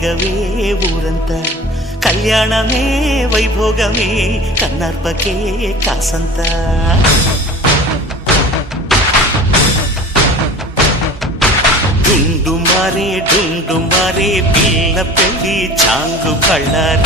రేగవే ఊరంతా కళ్యాణమే వైభోగమే కన్నార్పకే కాసంత డుండు మారే పిల్ల పెళ్ళి చాంగు కళ్ళ